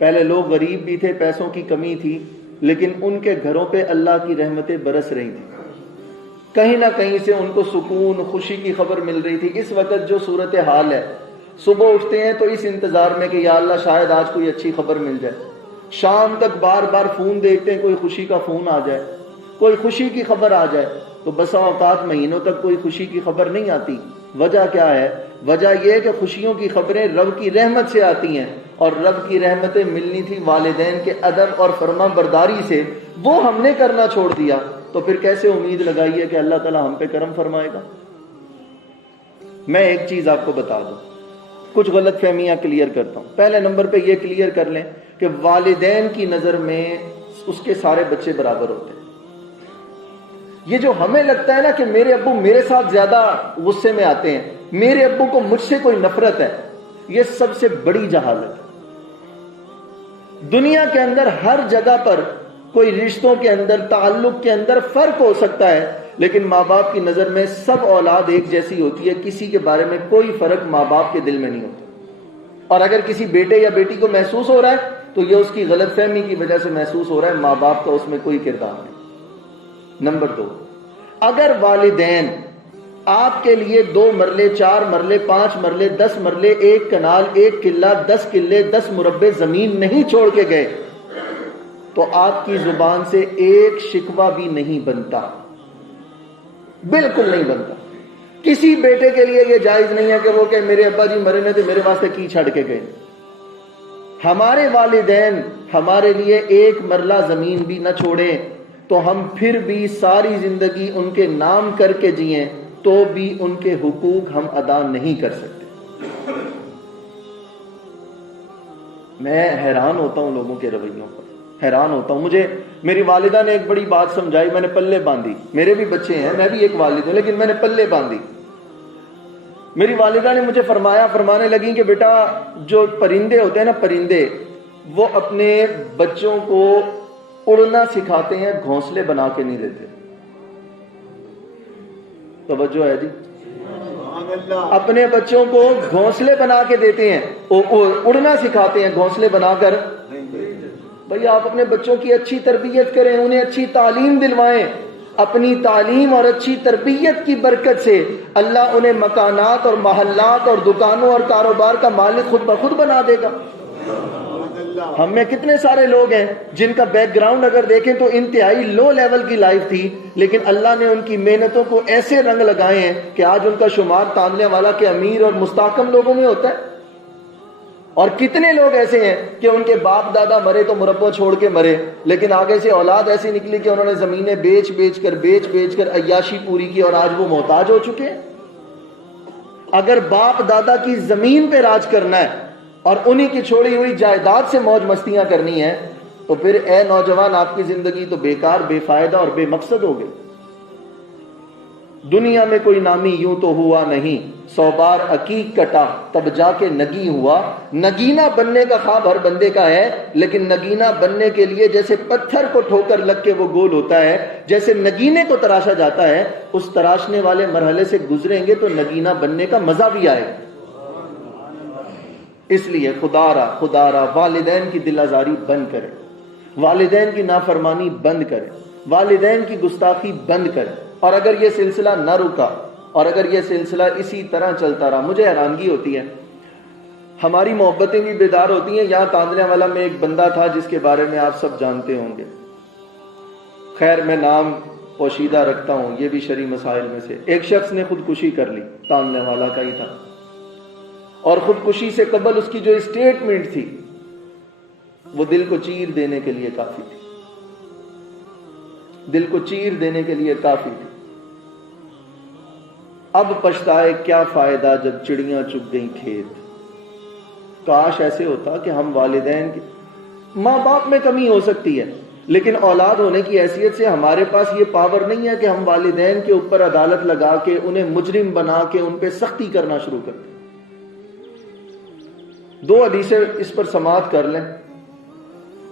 پہلے لوگ غریب بھی تھے، پیسوں کی کمی تھی، لیکن ان کے گھروں پہ اللہ کی رحمتیں برس رہی تھیں، کہیں نہ کہیں سے ان کو سکون، خوشی کی خبر مل رہی تھی۔ اس وقت جو صورتحال ہے، صبح اٹھتے ہیں تو اس انتظار میں کہ یا اللہ شاید آج کوئی اچھی خبر مل جائے، شام تک بار بار فون دیکھتے ہیں کوئی خوشی کا فون آ جائے، کوئی خوشی کی خبر آ جائے، تو بسا اوقات مہینوں تک کوئی خوشی کی خبر نہیں آتی۔ وجہ کیا ہے؟ وجہ یہ ہے کہ خوشیوں کی خبریں رب کی رحمت سے آتی ہیں، اور رب کی رحمتیں ملنی تھی والدین کے ادب اور فرما برداری سے، وہ ہم نے کرنا چھوڑ دیا، تو پھر کیسے امید لگائی ہے کہ اللہ تعالیٰ ہم پہ کرم فرمائے گا؟ میں ایک چیز آپ کو بتا دوں، کچھ غلط فہمیاں کلیئر کرتا ہوں۔ پہلے نمبر پہ یہ کلیئر کر لیں کہ والدین کی نظر میں اس کے سارے بچے برابر ہوتے ہیں۔ یہ جو ہمیں لگتا ہے نا کہ میرے ابو میرے ساتھ زیادہ غصے میں آتے ہیں، میرے ابو کو مجھ سے کوئی نفرت ہے، یہ سب سے بڑی جہالت ہے۔ دنیا کے اندر ہر جگہ پر کوئی رشتوں کے اندر، تعلق کے اندر فرق ہو سکتا ہے، لیکن ماں باپ کی نظر میں سب اولاد ایک جیسی ہوتی ہے، کسی کے بارے میں کوئی فرق ماں باپ کے دل میں نہیں ہوتا۔ اور اگر کسی بیٹے یا بیٹی کو محسوس ہو رہا ہے تو یہ اس کی غلط فہمی کی وجہ سے محسوس ہو رہا ہے، ماں باپ کا اس میں کوئی کردار نہیں۔ نمبر 2، اگر والدین آپ کے لیے 2 مرلے، 4 مرلے، 5 مرلے، 10 مرلے، 1 کنال، 1 قلہ، 10 قلے، 10 مربع زمین نہیں چھوڑ کے گئے تو آپ کی زبان سے ایک شکوہ بھی نہیں بنتا، بالکل نہیں بنتا۔ کسی بیٹے کے لیے یہ جائز نہیں ہے کہ وہ کہ میرے ابا جی مرے نے تو میرے واسطے کی چھڑ کے گئے۔ ہمارے والدین ہمارے لیے 1 مرلہ زمین بھی نہ چھوڑیں تو ہم پھر بھی ساری زندگی ان کے نام کر کے جئیں تو بھی ان کے حقوق ہم ادا نہیں کر سکتے۔ میں حیران ہوتا ہوں لوگوں کے رویوں پر، حیران ہوتا ہوں۔ مجھے میری والدہ نے ایک بڑی بات سمجھائی، میں نے پلے باندھی۔ میرے بھی بچے ہیں، میں بھی ایک والد ہوں، لیکن میں نے پلے باندھی۔ میری والدہ نے مجھے فرمانے لگی کہ بیٹا جو پرندے ہوتے ہیں نا، پرندے، وہ اپنے بچوں کو اڑنا سکھاتے ہیں، گھونسلے بنا کے نہیں دیتے۔ توجہ ہے جی؟ اپنے بچوں کو گھونسلے بنا کے دیتے ہیں، اڑنا سکھاتے ہیں، گھونسلے بنا کر۔ بھئی آپ اپنے بچوں کی اچھی تربیت کریں، انہیں اچھی تعلیم دلوائیں، اپنی تعلیم اور اچھی تربیت کی برکت سے اللہ انہیں مکانات اور محلات اور دکانوں اور کاروبار کا مالک خود بخود بنا دے گا۔ ہم میں کتنے سارے لوگ ہیں جن کا بیک گراؤنڈ اگر دیکھیں تو انتہائی لو لیول کی لائف تھی، لیکن اللہ نے ان کی محنتوں کو ایسے رنگ لگائے ہیں کہ آج ان کا شمار تانلے والا کے امیر اور مستحکم لوگوں میں ہوتا ہے۔ اور کتنے لوگ ایسے ہیں کہ ان کے باپ دادا مرے تو مربع چھوڑ کے مرے، لیکن آگے سے اولاد ایسی نکلی کہ انہوں نے زمینیں بیچ بیچ کر عیاشی پوری کی، اور آج وہ محتاج ہو چکے ہیں۔ اگر باپ دادا کی زمین پہ راج کرنا ہے اور انہی کی چھوڑی ہوئی جائیداد سے موج مستیاں کرنی ہے تو پھر اے نوجوان آپ کی زندگی تو بیکار، بے فائدہ اور بے مقصد ہو گئی۔ دنیا میں کوئی نامی یوں تو ہوا نہیں، 100 بار عقیق کٹا تب جا کے نگیں ہوا۔ نگینہ بننے کا خواب ہر بندے کا ہے، لیکن نگینہ بننے کے لیے جیسے پتھر کو ٹھوکر لگ کے وہ گول ہوتا ہے، جیسے نگینے کو تراشا جاتا ہے، اس تراشنے والے مرحلے سے گزریں گے تو نگینہ بننے کا مزہ بھی آئے گا۔ اس لیے خدا را والدین کی دل آزاری بند کرے، والدین کی نافرمانی بند کرے، والدین کی گستاخی بند کرے۔ اور اگر یہ سلسلہ نہ رکا اور اگر یہ سلسلہ اسی طرح چلتا رہا، مجھے حیرانگی ہوتی ہے، ہماری محبتیں بھی بیدار ہوتی ہیں۔ یہاں تاندلے والا میں ایک بندہ تھا جس کے بارے میں آپ سب جانتے ہوں گے، خیر میں نام پوشیدہ رکھتا ہوں، یہ بھی شرعی مسائل میں سے۔ ایک شخص نے خودکشی کر لی، تاندلے والا کا ہی تھا، اور خودکشی سے قبل اس کی جو اسٹیٹمنٹ تھی وہ دل کو چیر دینے کے لیے کافی تھی، دل کو چیر دینے کے لیے کافی تھی۔ اب پچھتائے کیا فائدہ جب چڑیاں چگ گئیں کھیت۔ کاش ایسے ہوتا کہ ہم والدین کے، ماں باپ میں کمی ہو سکتی ہے لیکن اولاد ہونے کی حیثیت سے ہمارے پاس یہ پاور نہیں ہے کہ ہم والدین کے اوپر عدالت لگا کے انہیں مجرم بنا کے ان پہ سختی کرنا شروع کر دیں۔ 2 حدیثیں اس پر سماعت کر لیں۔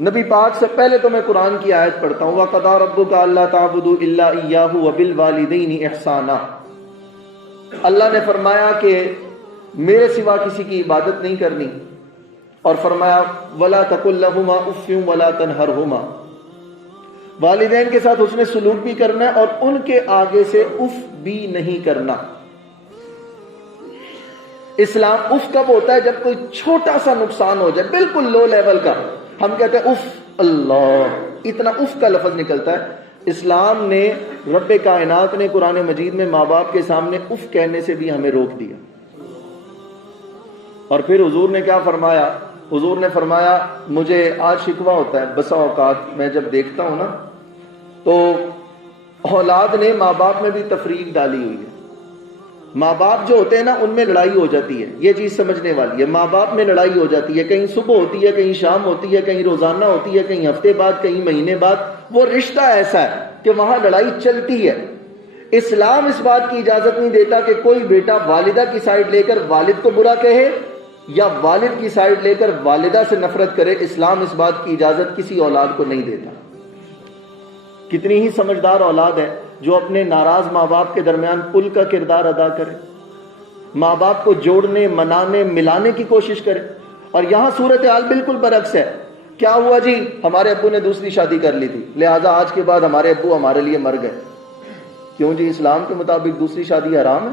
نبی پاک سے پہلے تو میں قرآن کی آیت پڑھتا ہوں، وَقَضَىٰ رَبُّكَ أَلَّا تَعْبُدُوا إِلَّا إِيَّاهُ وَبِالْوَالِدَيْنِ إِحْسَانًا۔ اللہ نے فرمایا کہ میرے سوا کسی کی عبادت نہیں کرنی، اور فرمایا وَلَا تَقُلْ لَهُمَا اُفٍّ وَلَا تَنْهَرْهُمَا، والدین کے ساتھ حسن سلوک بھی کرنا ہے اور ان کے آگے سے اف بھی نہیں کرنا۔ اسلام اف کب ہوتا ہے؟ جب کوئی چھوٹا سا نقصان ہو جائے، بالکل لو لیول کا، ہم کہتے ہیں اف، اللہ، اتنا اف کا لفظ نکلتا ہے۔ اسلام نے، رب کائنات نے قرآن مجید میں ماں باپ کے سامنے اف کہنے سے بھی ہمیں روک دیا۔ اور پھر حضور نے کیا فرمایا؟ حضور نے فرمایا مجھے آج شکوہ ہوتا ہے بسا اوقات میں جب دیکھتا ہوں نا، تو اولاد نے ماں باپ میں بھی تفریق ڈالی ہوئی ہے۔ ماں باپ جو ہوتے ہیں نا، ان میں لڑائی ہو جاتی ہے، یہ چیز سمجھنے والی ہے۔ ماں باپ میں لڑائی ہو جاتی ہے، کہیں صبح ہوتی ہے، کہیں شام ہوتی ہے، کہیں روزانہ ہوتی ہے، کہیں ہفتے بعد، کہیں مہینے بعد۔ وہ رشتہ ایسا ہے کہ وہاں لڑائی چلتی ہے۔ اسلام اس بات کی اجازت نہیں دیتا کہ کوئی بیٹا والدہ کی سائڈ لے کر والد کو برا کہے یا والد کی سائڈ لے کر والدہ سے نفرت کرے۔ اسلام اس بات کی اجازت کسی اولاد کو نہیں دیتا۔ کتنی ہی سمجھدار اولاد ہے جو اپنے ناراض ماں باپ کے درمیان پل کا کردار ادا کرے، ماں باپ کو جوڑنے، منانے، ملانے کی کوشش کرے۔ اور یہاں صورتحال بالکل برعکس ہے۔ کیا ہوا جی؟ ہمارے ابو نے دوسری شادی کر لی تھی، لہذا آج کے بعد ہمارے ابو ہمارے لیے مر گئے۔ کیوں جی؟ اسلام کے مطابق دوسری شادی حرام ہے۔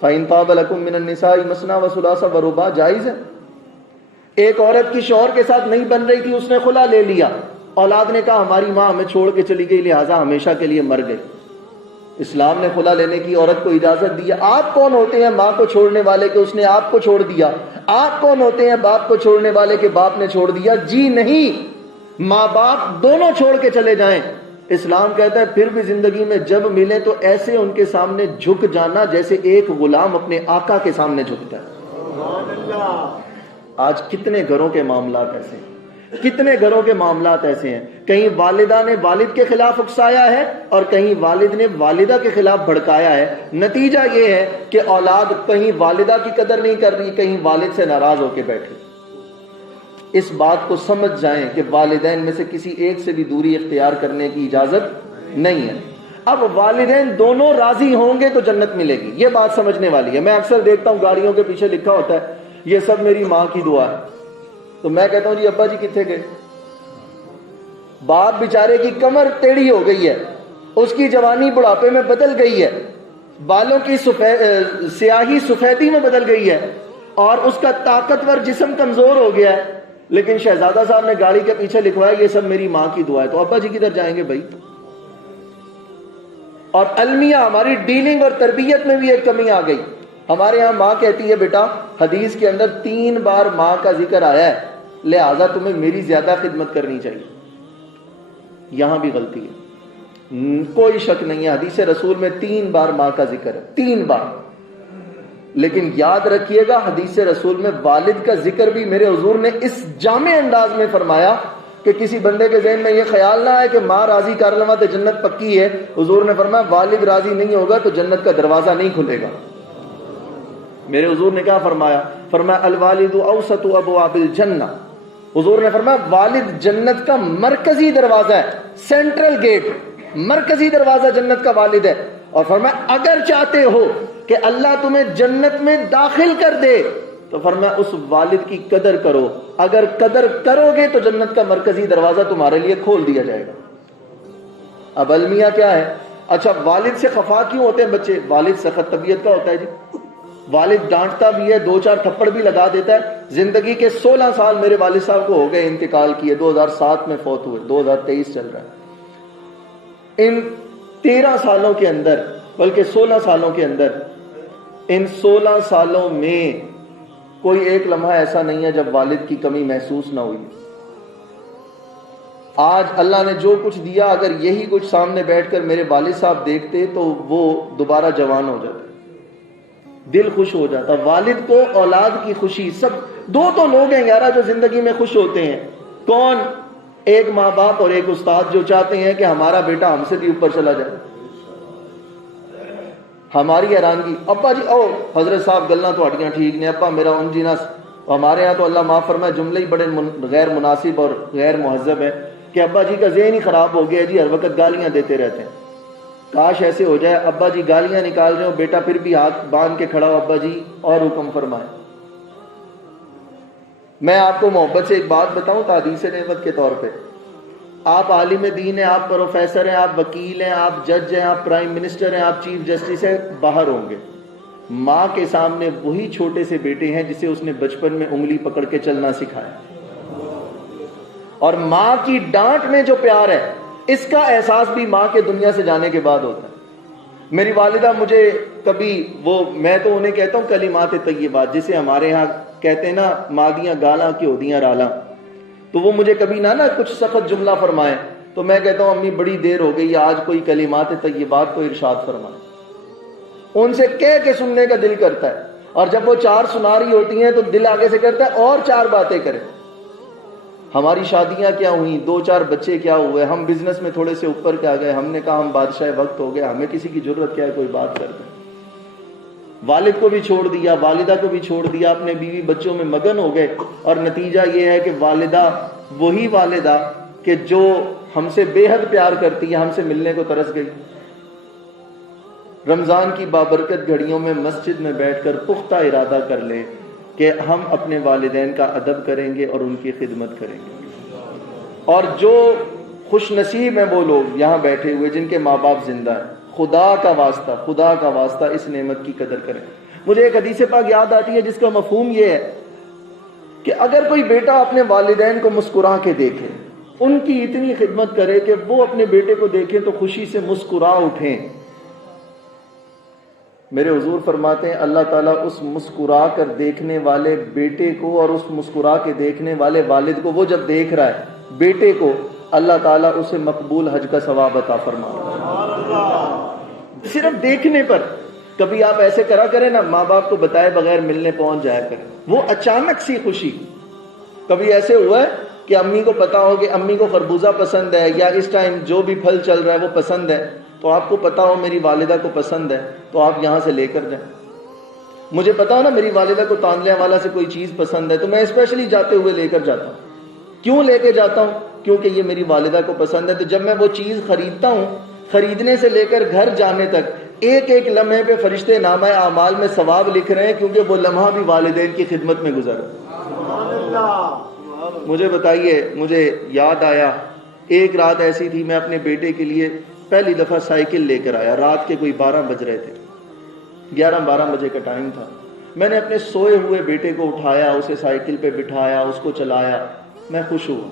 فَإِن طَابَ لَكُم مِّنَ النِّسَاءِ مَثْنَىٰ وَثُلَاثَ وَرُبَاعَ، جائز ہے۔ ایک عورت کی شوہر کے ساتھ نہیں بن رہی تھی، اس نے خلا لے لیا، اولاد نے کہا ہماری ماں ہمیں چھوڑ کے چلی گئی لہٰذا ہمیشہ کے لیے مر گئی۔ اسلام نے خلا لینے کی عورت کو اجازت دی ہے۔ آپ کون ہوتے ہیں ماں کو چھوڑنے والے کہ اس نے آپ کو چھوڑ دیا؟ آپ کون ہوتے ہیں باپ کو چھوڑنے والے کہ باپ نے چھوڑ دیا؟ جی نہیں، ماں باپ دونوں چھوڑ کے چلے جائیں۔ اسلام کہتا ہے پھر بھی زندگی میں جب ملے تو ایسے ان کے سامنے جھک جانا جیسے ایک غلام اپنے آقا کے سامنے جھکتا ہے۔ آج کتنے گھروں کے معاملات ایسے ہیں، کتنے گھروں کے معاملات ایسے ہیں، کہیں والدہ نے والد کے خلاف اکسایا ہے اور کہیں والد نے والدہ کے خلاف بھڑکایا ہے۔ نتیجہ یہ ہے کہ اولاد کہیں والدہ کی قدر نہیں کر رہی، کہیں والد سے ناراض ہو کے بیٹھے۔ اس بات کو سمجھ جائیں کہ والدین میں سے کسی ایک سے بھی دوری اختیار کرنے کی اجازت نہیں ہے۔ اب والدین دونوں راضی ہوں گے تو جنت ملے گی، یہ بات سمجھنے والی ہے۔ میں اکثر دیکھتا ہوں گاڑیوں کے پیچھے لکھا ہوتا ہے یہ سب میری ماں کی دعا ہے، تو میں کہتا ہوں جی ابا جی کتنے گئے؟ باپ بیچارے کی کمر ٹیڑھی ہو گئی ہے، اس کی جوانی بڑھاپے میں بدل گئی ہے، بالوں کی سیاہی سفیدی میں بدل گئی ہے اور اس کا طاقتور جسم کمزور ہو گیا ہے، لیکن شہزادہ صاحب نے گاڑی کے پیچھے لکھوایا یہ سب میری ماں کی دعا ہے۔ تو ابا جی کدھر جائیں گے بھائی؟ اور المیہ ہماری ڈیلنگ اور تربیت میں بھی ایک کمی آ گئی۔ ہمارے ہاں ماں کہتی ہے بیٹا حدیث کے اندر 3 بار ماں کا ذکر آیا ہے لہذا تمہیں میری زیادہ خدمت کرنی چاہیے۔ یہاں بھی غلطی ہے، کوئی شک نہیں ہے، حدیث رسول میں 3 بار ماں کا ذکر ہے، 3 بار۔ لیکن یاد رکھیے گا حدیث رسول میں والد کا ذکر بھی میرے حضور نے اس جامع انداز میں فرمایا کہ کسی بندے کے ذہن میں یہ خیال نہ آئے کہ ماں راضی کر لوا تو جنت پکی ہے۔ حضور نے فرمایا والد راضی نہیں ہوگا تو جنت کا دروازہ نہیں کھلے گا۔ میرے حضور نے کیا فرمایا؟ فرمایا الوالد اوسط ابواب الجنہ۔ حضور نے فرمایا والد جنت کا مرکزی دروازہ ہے، سینٹرل گیٹ، مرکزی دروازہ جنت کا والد ہے۔ اور فرمایا اگر چاہتے ہو کہ اللہ تمہیں جنت میں داخل کر دے تو فرمایا اس والد کی قدر کرو، اگر قدر کرو گے تو جنت کا مرکزی دروازہ تمہارے لیے کھول دیا جائے گا۔ اب المیہ کیا ہے؟ اچھا والد سے خفا کیوں ہوتے ہیں بچے؟ والد سخت طبیعت کا ہوتا ہے جی، والد ڈانٹتا بھی ہے، 2-4 تھپڑ بھی لگا دیتا ہے۔ زندگی کے 16 سال میرے والد صاحب کو ہو گئے انتقال کیے، 2007 میں فوت ہوئے، 2023 چل رہا ہے۔ ان 13 سالوں کے اندر، بلکہ 16 سالوں کے اندر، ان 16 سالوں میں کوئی ایک لمحہ ایسا نہیں ہے جب والد کی کمی محسوس نہ ہوئی۔ آج اللہ نے جو کچھ دیا اگر یہی کچھ سامنے بیٹھ کر میرے والد صاحب دیکھتے تو وہ دوبارہ جوان ہو جاتے، دل خوش ہو جاتا۔ والد کو اولاد کی خوشی، سب 2 تو لوگ ہیں یارہ جو زندگی میں خوش ہوتے ہیں، کون؟ ایک ماں باپ اور ایک استاد جو چاہتے ہیں کہ ہمارا بیٹا ہم سے بھی اوپر چلا جائے۔ ہماری حیرانگی ابا جی او حضرت صاحب گلاں تہاڈیاں ٹھیک نے، ابا میرا ان جی نہ۔ ہمارے ہاں تو اللہ معاف فرمائے جملے ہی بڑے غیر مناسب اور غیر مہذب ہے کہ ابا جی کا ذہن ہی خراب ہو گیا جی، ہر وقت گالیاں دیتے رہتے ہیں۔ کاش ایسے ہو جائے ابا جی گالیاں نکال رہے ہو، بیٹا پھر بھی ہاتھ باندھ کے کھڑا ہو، ابا جی اور حکم فرمائے۔ میں آپ کو محبت سے ایک بات بتاؤں تحدیث نعمت کے طور پہ، آپ عالم دین ہیں، آپ پروفیسر ہیں، آپ وکیل ہیں، آپ جج ہیں، آپ پرائم منسٹر ہیں، آپ چیف جسٹس ہیں، باہر ہوں گے، ماں کے سامنے وہی چھوٹے سے بیٹے ہیں جسے اس نے بچپن میں انگلی پکڑ کے چلنا سکھایا، اور ماں کی ڈانٹ میں جو پیار ہے اس کا احساس بھی ماں کے دنیا سے جانے کے بعد ہوتا ہے۔ میری والدہ مجھے کبھی میں تو انہیں کہتا ہوں کلمات طیبات، جسے ہمارے ہاں کہتے ہیں نا مادیاں گالاں کی ہودیاں رالاں، تو وہ مجھے کبھی نہ کچھ سخت جملہ فرمائے تو میں کہتا ہوں امی بڑی دیر ہو گئی، آج کوئی کلمات طیبات کو ارشاد فرمائے۔ ان سے کہہ کے سننے کا دل کرتا ہے، اور جب وہ 4 سنا رہی ہوتی ہیں تو دل آگے سے کرتا ہے اور 4 باتیں کریں۔ ہماری شادیاں کیا ہوئیں، 2-4 بچے کیا ہوئے، ہم بزنس میں تھوڑے سے اوپر کے آ گئے، ہم نے کہا ہم بادشاہ وقت ہو گئے، ہمیں کسی کی ضرورت کیا ہے کوئی بات کر دیں۔ والد کو بھی چھوڑ دیا، والدہ کو بھی چھوڑ دیا، اپنے بیوی بچوں میں مگن ہو گئے، اور نتیجہ یہ ہے کہ والدہ وہی والدہ کہ جو ہم سے بے حد پیار کرتی ہے ہم سے ملنے کو ترس گئی۔ رمضان کی بابرکت گھڑیوں میں مسجد میں بیٹھ کر پختہ ارادہ کر لیں کہ ہم اپنے والدین کا ادب کریں گے اور ان کی خدمت کریں گے، اور جو خوش نصیب ہیں وہ لوگ یہاں بیٹھے ہوئے جن کے ماں باپ زندہ ہیں، خدا کا واسطہ اس نعمت کی قدر کریں۔ مجھے ایک حدیث پاک یاد آتی ہے جس کا مفہوم یہ ہے کہ اگر کوئی بیٹا اپنے والدین کو مسکرا کے دیکھے، ان کی اتنی خدمت کرے کہ وہ اپنے بیٹے کو دیکھیں تو خوشی سے مسکرا اٹھیں، میرے حضور فرماتے ہیں اللہ تعالیٰ اس مسکرا کر دیکھنے والے بیٹے کو اور اس مسکرا کے دیکھنے والے والد کو، وہ جب دیکھ رہا ہے بیٹے کو، اللہ تعالیٰ اسے مقبول حج کا ثواب عطا فرما رہا ہے صرف دیکھنے پر۔ کبھی آپ ایسے کرا کریں نا، ماں باپ کو بتائے بغیر ملنے پہنچ جایا کریں، وہ اچانک سی خوشی۔ کبھی ایسے ہوا ہے کہ امی کو پتا ہو کہ امی کو خربوزہ پسند ہے یا اس ٹائم جو بھی پھل چل رہا ہے وہ پسند ہے، تو آپ کو پتا ہو میری والدہ کو پسند ہے تو آپ یہاں سے لے کر جائیں۔ مجھے پتا ہو نا میری والدہ کو تانلیہ والا سے کوئی چیز پسند ہے تو میں اسپیشلی جاتے ہوئے لے کر جاتا ہوں۔ کیوں لے کے جاتا ہوں؟ کیونکہ یہ میری والدہ کو پسند ہے۔ تو جب میں وہ چیز خریدتا ہوں، خریدنے سے لے کر گھر جانے تک ایک ایک لمحے پہ فرشتے نامہ اعمال میں ثواب لکھ رہے ہیں، کیونکہ وہ لمحہ بھی والدین کی خدمت میں گزرا۔ مجھے بتائیے، مجھے یاد آیا ایک رات ایسی تھی، میں اپنے بیٹے کے لیے پہلی دفعہ سائیکل لے کر آیا، رات کے کوئی 12 بج رہے تھے، 11-12 بجے کا ٹائم تھا۔ میں نے اپنے سوئے ہوئے بیٹے کو اٹھایا، اسے سائیکل پہ بٹھایا، اس کو چلایا، میں خوش ہوا۔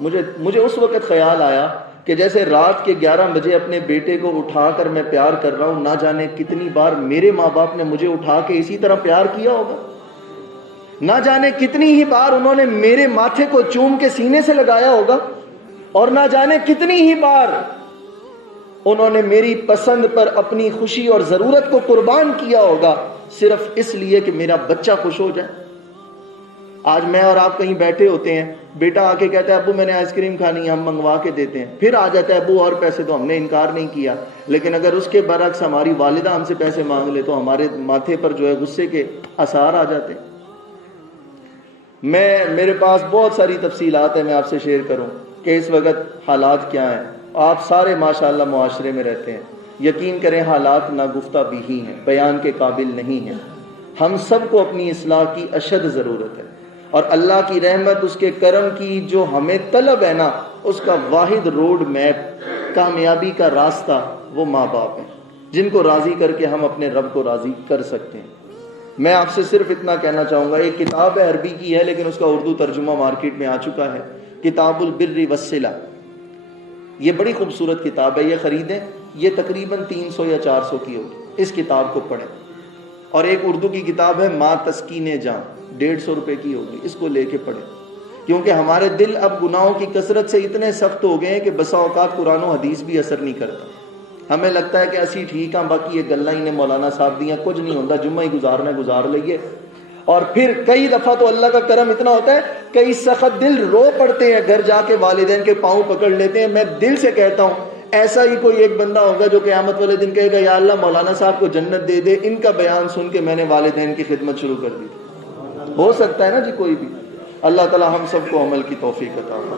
مجھے اس وقت خیال آیا کہ جیسے رات کے 11 بجے اپنے بیٹے کو اٹھا کر میں پیار کر رہا ہوں، نہ جانے کتنی بار میرے ماں باپ نے مجھے اٹھا کے اسی طرح پیار کیا ہوگا، نہ جانے کتنی ہی بار انہوں نے میرے ماتھے کو چوم کے سینے سے لگایا ہوگا، اور نہ جانے کتنی ہی بار انہوں نے میری پسند پر اپنی خوشی اور ضرورت کو قربان کیا ہوگا، صرف اس لیے کہ میرا بچہ خوش ہو جائے۔ آج میں اور آپ کہیں بیٹھے ہوتے ہیں، بیٹا آ کے کہتا ہے ابو میں نے آئس کریم کھانی ہے، ہم منگوا کے دیتے ہیں، پھر آ جاتا ہے ابو اور پیسے تو، ہم نے انکار نہیں کیا۔ لیکن اگر اس کے برعکس ہماری والدہ ہم سے پیسے مانگ لے تو ہمارے ماتھے پر جو ہے غصے کے آثار آ جاتے ہیں۔ میرے پاس بہت ساری تفصیلات ہیں، میں آپ سے شیئر کروں کہ اس وقت حالات کیا ہیں۔ آپ سارے ماشاءاللہ معاشرے میں رہتے ہیں، یقین کریں حالات ناگفتہ بھی ہی ہیں، بیان کے قابل نہیں ہیں۔ ہم سب کو اپنی اصلاح کی اشد ضرورت ہے، اور اللہ کی رحمت، اس کے کرم کی جو ہمیں طلب ہے نا، اس کا واحد روڈ میپ، کامیابی کا راستہ وہ ماں باپ ہیں، جن کو راضی کر کے ہم اپنے رب کو راضی کر سکتے ہیں۔ میں آپ سے صرف اتنا کہنا چاہوں گا، ایک کتاب ہے عربی کی ہے لیکن اس کا اردو ترجمہ مارکیٹ میں آ چکا ہے، کتاب البر والصلہ۔ یہ بڑی خوبصورت کتاب ہے، یہ خریدیں، یہ تقریباً 300 یا 400 کی ہوگی، اس کتاب کو پڑھیں۔ اور ایک اردو کی کتاب ہے ماں تسکین جان، 150 روپے کی ہوگی، اس کو لے کے پڑھیں، کیونکہ ہمارے دل اب گناہوں کی کثرت سے اتنے سخت ہو گئے ہیں کہ بسا اوقات قرآن و حدیث بھی اثر نہیں کرتا۔ ہمیں لگتا ہے کہ اسی ٹھیک ہاں، باقی یہ گلاں ہی نے مولانا صاحب دیاں، کچھ نہیں ہوتا، جمعہ ہی گزارنا گزار لئیے۔ اور پھر کئی دفعہ تو اللہ کا کرم اتنا ہوتا ہے، کئی سخت دل رو پڑتے ہیں، گھر جا کے والدین کے پاؤں پکڑ لیتے ہیں۔ میں دل سے کہتا ہوں ایسا ہی کوئی ایک بندہ ہوگا جو قیامت والے دن کہے گا یا اللہ مولانا صاحب کو جنت دے دے، ان کا بیان سن کے میں نے والدین کی خدمت شروع کر دی۔ ہو سکتا ہے نا جی کوئی بھی۔ اللہ تعالی ہم سب کو عمل کی توفیق عطا فرمائے۔